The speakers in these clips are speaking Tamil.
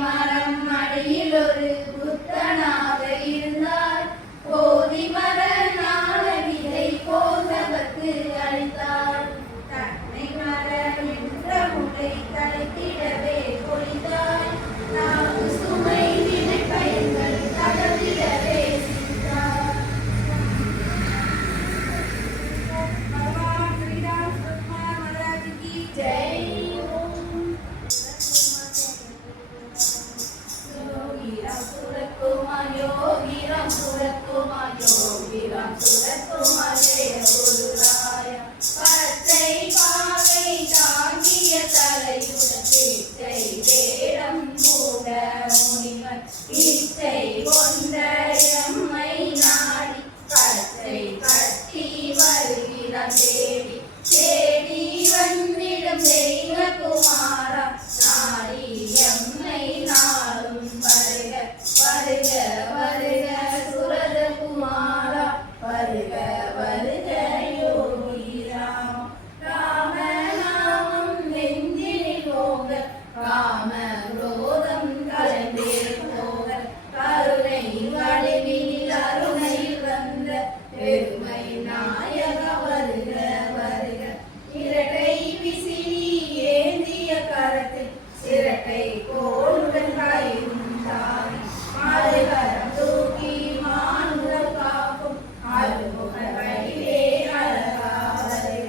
மரம் அடியில் ஒரு புத்தனாக இருந்தார். போதி மர ஞான விதை போதவர்க்கு அளித்தார். தன்னை மர என்ற முறை தலைத்திடவே பொழித்தாய். நாவு சுமை வினை பயன்கள் தகவிடவே சித்தார். பகவான் ஸ்ரீராம் சுகுமார் மகாராஜ் की जय. योगी राम सूरत कुमार जय गुरुराय. பச்சை பாவை தாங்கிய தலையுடன் பிச்சை வேடம் மூட முனிவன் இச்சை கொண்ட எம்மை நாடி பச்சை கட்டி வருகிறான் தேடி. தேடி வந்திடும் தெய்வ குமாரா நாடி எம்மை நாளும் வருக வருக வருக சுரத குமாரா வருக வருக யோகி ராம. ராம நாமம் நெஞ்சினில் ஓங்க காம குரோதம் கலந்தே போக. கருணை வடிவில் அருணையில் வந்த பெருமை நாயக வருக வருக. இரட்டை விசிறி ஏந்திய கரத்தில் சிரட்டை கோளுடன் கையுண்டாகி மறுகரம் தூக்கி மானுடம் காக்கும் அருமுக வடிவே அழகா வருக.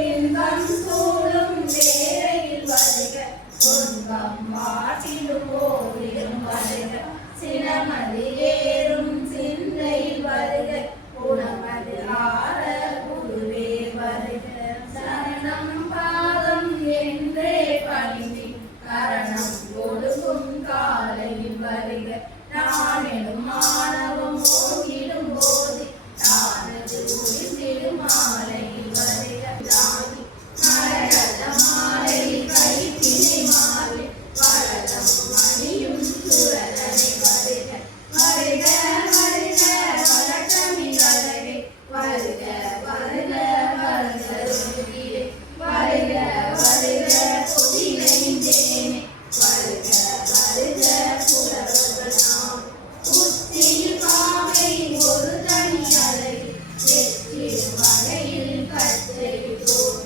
இன்பம் சூழும் வேளையில் வருக துன்பம் மாட்டிலும் போதிலும் வருக. சினமது ஏறும் சிந்தையில் வருக குணமது ஆற குருவே வருக. சரணம் பாதம் என்றே பணிந்து கரணம் கொடுக்கும் காலையில் வருக. நானெனும் மாணவம் ஓங்கிடும் போது நானது உயிர்த்திடும் மாலையில் வருக. தாங்கி மரகத மாலையில் கைப்பினை மாலை வளரம் மணியும் சுரதனை வருக. வருக வருக வழக்கமில் அழகே வருக வருக வருக ரோகியே வருக வருக பொதினையின் தேனே வருக வருக புலவர்கள் நாம். உச்சியில் பாவை ஒரு தனி அழகி நெற்றில் வகையில் கச்சை தோல்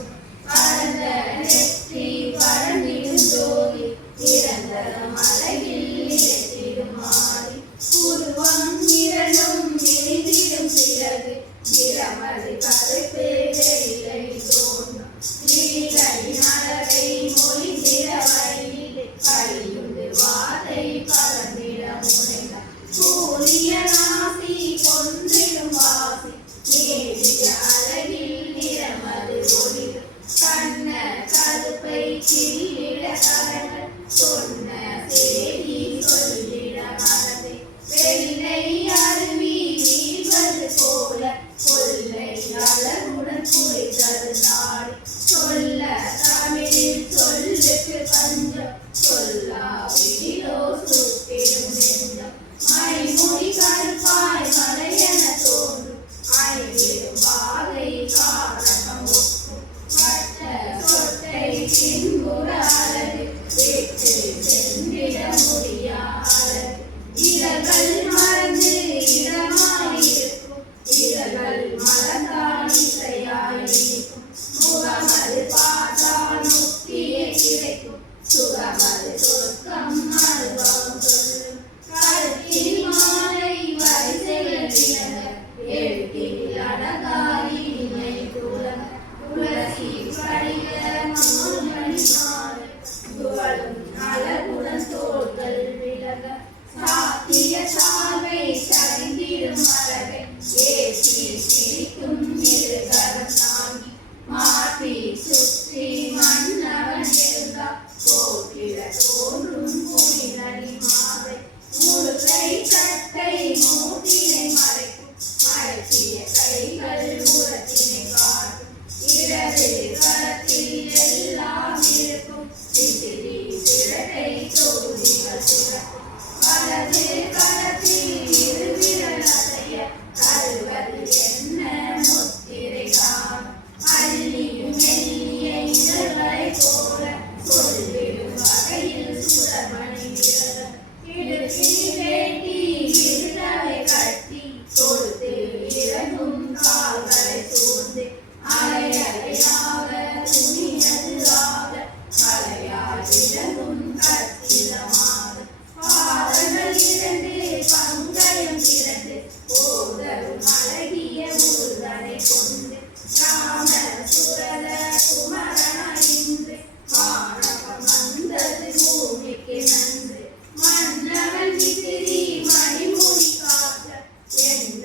பரந்த நெற்றி பழந்திடும் ஜோதி நிரந்தரம் அழகில் நிறத்திடும் மாறி. உருவம் இரண்டும் விரிந்திடும் சிறகு நிறமது கருப்பு வெள்ளை தோன்றும். நீரின் அழகை மொழிந்திட வழியிலே கழியுண்டு வாதை பறந்திட முனைக. கூறிய நாசி கொன்றிடும் வாசி நேரிய அழகில் நிறமது ஒளிக. கண்ண கருப்பை கிள்ளிட கரங்கள் சொன்ன செய்தி சொல்லிட மனதை. வெள்ளை அருவி வீழ்வது போல கொள்ளை அழகுடன் குளித்தது நாடு. சொல்ல தமிழில் சொல்லுக்கு பஞ்சம் சொல்லாவிடிலோ சுட்டிடும் நெஞ்சம். மைமொழி கருப்பாய் மலையென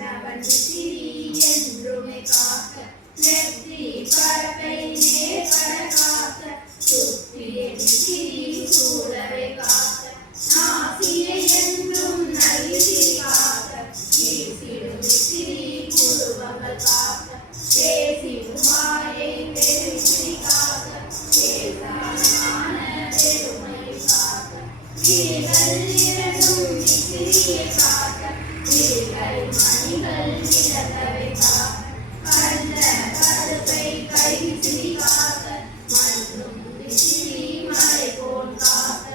சின்னவன் விசிறி என்றுமே காக்க நெற்றி பரப்பை நேர்பட காக்க சுற்றிய விசிறி சூழவே காக்க நாசியை என்றும் நல்விசிறி காக்க வீசிடும் விசிறி புருவங்கள் காக்க பேசிடும் வாயை பெருவிசிறி காக்க பேசான பெருமையை காக்க விழிகள் இரண்டும் விசிறியை காக்க விழிகள் மணிகள் விளக்கவை காக்க கண்ட கருப்பை கை விசிறி காக்க மண்ணும் விசிறி மலை போல் காக்க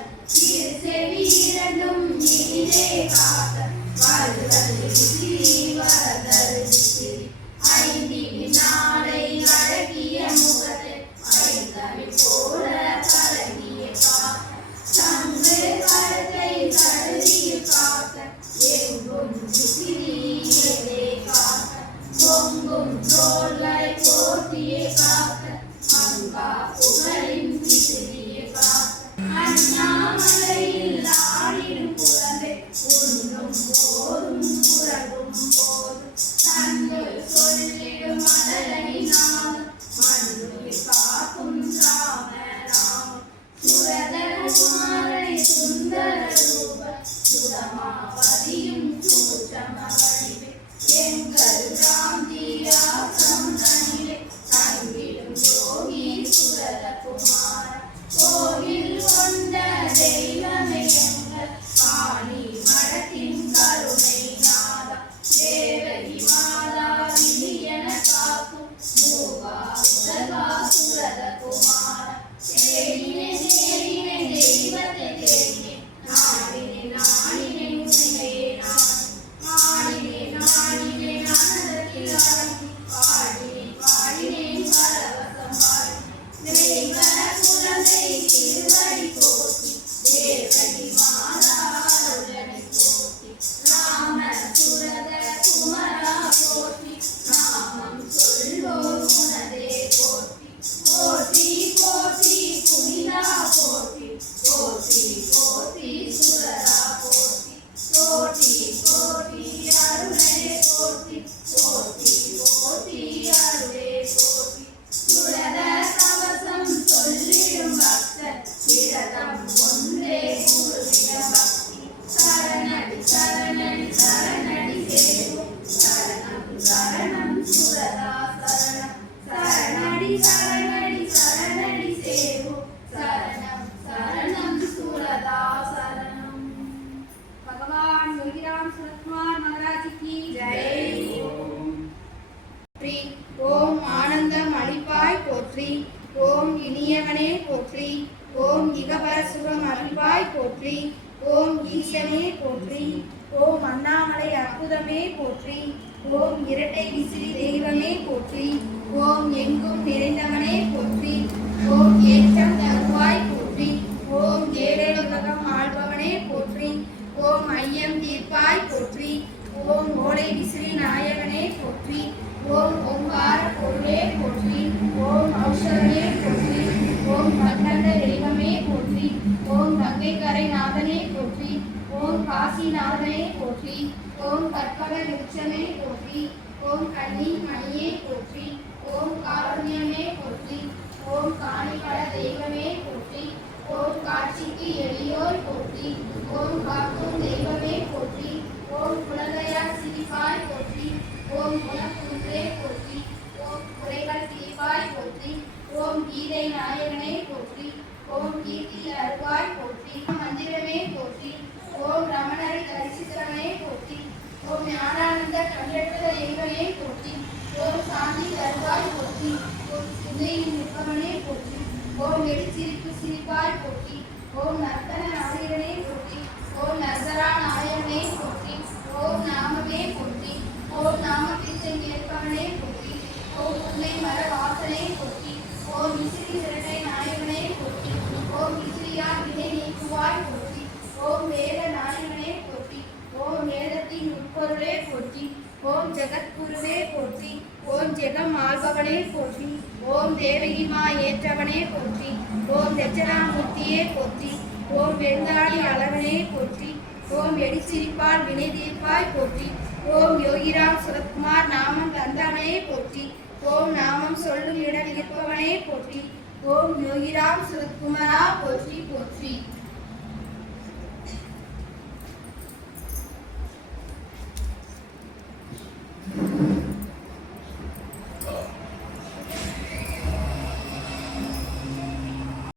இரு செவி இரண்டும் இனிதே காக்க வருதல் விசிறி வரதல் விசிறி ஐந்தின் நாளை அழகிய முகத்தை ஐந்தமிழ் போல பழகிய காக்க சங்கு கருத்தை கருதியில் காக்க எங்கும் விசிறி எதே காக்க பொங்கும் தோள்களை போற்றியே காக்க மங்கா புகழின் விசிறியே காக்க அண்ணாமலையில் ஆடிடும் குழந்தை உண்ணும் போதும் உறவும் போதும் தங்கள் சொல்லிடும் மலரணி நாமம் மண்ணுயிர் காக்கும் ராம ராமம் சுரதர குமாரனை சுந்தர ரூப சுரமாவதியும் சூட்சம வடிவே எங்கள் காந்தியாசம் தனிலே தங்கிடும் யோகி சுரத குமார கோவில் கொண்ட தெய்வமே எங்கள் காணி மடத்தின் கருணை நாதா தேவகி மாதா விழியன காக்கும் மூகா உலகா சுரத குமார தேடினே தேடினே தெய்வத்தை தேடினே நாடினே நாடினே உன்னையே நாடினே நாடினே ஆனந்தத்தில் ஆடி பாடினே பாடினே பரவசம் பாடி தெய்வ குழந்தை திருவடி போற்றி தேவகி மாதா அருளனை போற்றி ராம சுரத குமரா போற்றி நாமம் சொல்வோர் உனதே போற்றி போற்றி போற்றி புனிதா போற்றி போற்றி போற்றி சுரதா போற்றி போற்றி போற்றி அருளே போற்றி போற்றி போற்றி அருளே போற்றி சுரத கவசம் சொல்லிடும் பக்தர் விரதம் ஒன்றே குருவிடம் பக்தி சரணடி சரணடி சரணடி சேரும் சரணம் சரணம் சுரதா சரணம் சரணடி சரணடி சரணடி சேரும் சரணம் சரணம் சுரதா சரணம். भगवान योगीराम सुरतकुमार महाराज की जय. ஓம் ஆனந்தம் அளிப்பாய் போற்றி ஓம் இனியவனே போற்றி ஓம் இகபர சுகம் அளிப்பாய் போற்றி ஓம் ஈசனே போற்றி ஓம் அண்ணாமலை அற்புதமே போற்றி ஓம் இரட்டை விசிறி தெய்வமே போற்றி ஓம் எங்கும் நிறைந்தவனே போற்றி ஓம் ஏற்றம் தருவாய் போற்றி ஓம் ஏழேழுலகம் ஆள்பவனே போற்றி ஓம் ஐயம் தீர்ப்பாய் போற்றி ஓம் ஓடை விசிறி நாயகனே போற்றி ஓம் ஓங்கார பொருளே போற்றி ஓம் ஔஷதமே போற்றி ஓம் கண்ணந்த தெய்வமே போற்றி ஓம் கங்கைக்கரை நாதனே போற்றி ஓம் காசிநாதனே போற்றி ஓம் கற்பக விருட்சமே போற்றி ஓம் கன்னி மணியே போற்றி ஓம் காருண்யமே போற்றி ஓம் காணிப்பட தெய்வமே போற்றி ஓம் காட்சிக்கு எளியோர் போற்றி ஓம் காக்கும் தெய்வமே போற்றி ஓம் குலதயா சிரிப்பாய் போற்றி ஓம் குலக்குன்றே போற்றி ஓம் குறைகள் தீர்ப்பாய் போற்றி ஓம் கீதை நாயகனே போற்றி ஓம் கீர்த்தி அருவாய் போற்றி மந்திரமே போற்றி ஓம் ரமணரை தரிசித்தவனே போற்றி ஓம் ஞானானந்த கண்டெடுத்த தெய்வமே போற்றி ஓம் சாந்தி தருவாய் போற்றி ஓம் சிந்தையின் நிற்பவனே போற்றி ஓம் வெடிச்சிரிப்பு சிரிப்பாய் போற்றி ஓம் நர்த்தன நாயகனே போற்றி ஓம் நர்சரா நாயகனே போற்றி ஓம் நாமமே போற்றி ஓம் நாமத்தை கேட்பவனே போற்றி ஓம் உன்னை மர வாசனை போற்றி ஓம் விசிறி இரட்டை நாயகனே போற்றி ஓம் விசிறியா வினை நீக்குவாய் போற்றி ஓம் வேத நாயகனே போற்றி ஓம் வேதத்தின் உட்பொருளே போற்றி ஓம் ஜெகத்குருவே போற்றி ஓம் ஜெகம் ஆள்பவனே போற்றி ஓம் தேவகிமா ஏற்றவனே போற்றி ஓம் தட்சணாமூர்த்தியே போற்றி ஓம் வெந்தாடி அளவனே போற்றி ஓம் எடிச்சிரிப்பால் வினை தீர்ப்பாய் போற்றி ஓம் யோகி யோகிராம் சுரத்குமார் நாமம் தந்தவனே போற்றி. ஓம் நாமம் சொல்லும் இடம் இருப்பவனே போற்றி. ஓம் யோகிராம் சுரத்குமாரா போற்றி போற்றி.